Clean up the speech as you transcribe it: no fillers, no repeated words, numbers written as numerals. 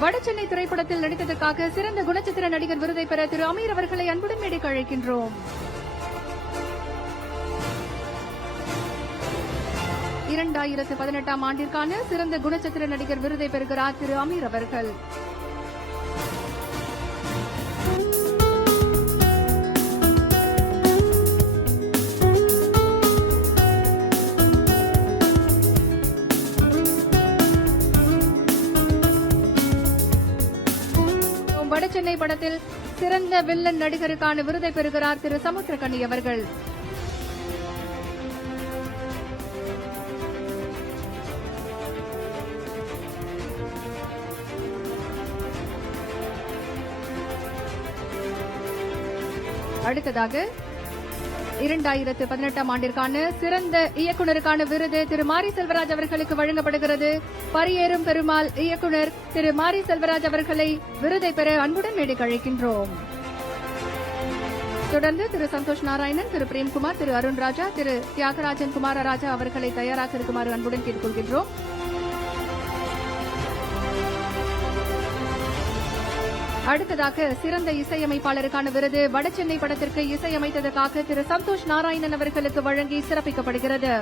வடசென்னை திரைப்படத்தில் நடித்ததற்காக சிறந்த குணச்சித்திர நடிகர் விருதை பெற திரு அமீர் அவர்களை அன்புடன் மேடைக்கு அழைக்கின்றோம். 2018 ஆண்டிற்கான சிறந்த குணச்சித்திர நடிகர் விருதை பெறுகிறார் திரு அமீர் அவர்கள். வடசென்னை படத்தில் சிறந்த வில்லன் நடிகருக்கான விருதை பெறுகிறார் திரு சமுத்திரக்கனி அவர்கள். அடுத்ததாக 2018 ஆண்டிற்கான சிறந்த இயக்குநருக்கான விருது திரு மாரி செல்வராஜ் அவர்களுக்கு வழங்கப்படுகிறது. பரியேறும் பெருமாள் இயக்குநர் திரு மாரி செல்வராஜ் அவர்களை விருதை பெற அன்புடன் மேடைக்கு அழைக்கின்றோம். தொடர்ந்து திரு சந்தோஷ் நாராயணன், திரு பிரேம்குமார், திரு அருண்ராஜா, திரு தியாகராஜன் குமாரராஜா அவர்களை தயாராக இருக்குமாறு அன்புடன் கேட்டுக் கொள்கின்றோம். அடுத்ததாக சிறந்த இசையமைப்பாளருக்கான விருது வடசென்னை படத்திற்கு இசையமைத்ததற்காக திரு சந்தோஷ் நாராயணன் அவர்களுக்கு வழங்கி சிறப்பிக்கப்படுகிறது.